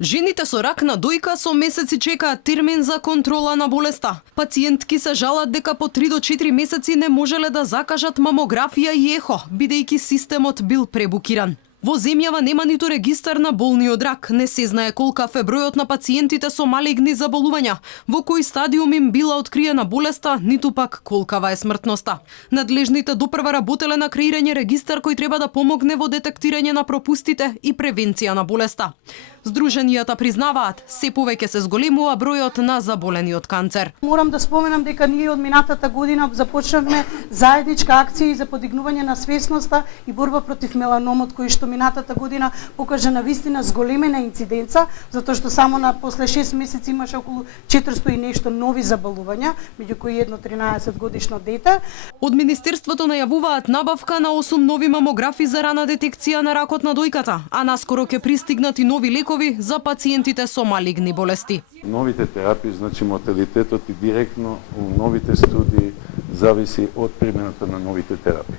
Жените со рак на дојка со месеци чекаат термин за контрола на болеста. Пациентки се жалат дека по 3 до 4 месеци не можеле да закажат мамографија и ехо, бидејќи системот бил пребукиран. Во земјава нема ниту регистар на болни од рак, не се знае колкав е бројот на пациентите со малигни заболувања, во кој стадиум им била откриена болеста, ниту пак колкава е смртноста. Надлежните допрва работеле на креирање регистар кој треба да помогне во детектирање на пропустите и превенција на болеста. Здруженијата признаваат, се повеќе се зголемува бројот на заболени од канцер. Морам да споменам дека ние од минатата година започнавме заедничка акција за подигнување на свесноста и борба против меланомот, кој што минатата година покажа на вистина зголемена инциденца, затоа што само на после 6 месеци имаше околу 400 и нешто нови заболувања, меѓу кои едно 13 годишно дете. Од Министерството најавуваат набавка на 8 нови мамографи за рана детекција на ракот на дојката, а наскоро ќе пристигнат и нови лекови за пациентите со малигни болести. Новите терапии, значи морталитетот и директно у новите студии зависи од примената на новите терапии.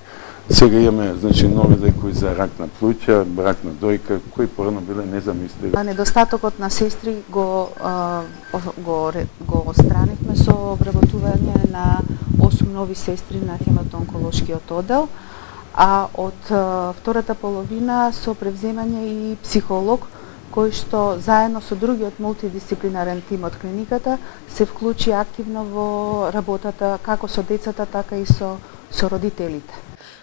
Сега имаме значи нови лекови за рак на плуќа, рак на дојка, кои порано биле незамисливи. Недостатокот на сестри го отстранивме со обработување на 8 нови сестри на хематоонколошкиот оддел, а од втората половина со превземање и психолог кој што заедно со другиот мултидисциплинарен тим од клиниката се вклучи активно во работата како со децата, така и со родителите.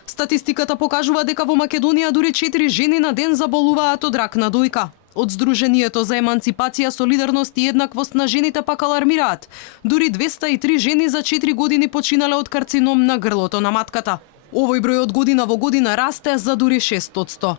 Статистиката покажува дека во Македонија дури 4 жени на ден заболуваат од рак на дојка. Од Здруженијето за еманципација, солидарност и еднаквост на жените пак алармираат. Дури 203 жени за 4 години починале од карцином на грлото на матката. Овој број од година во година расте за дури 6%.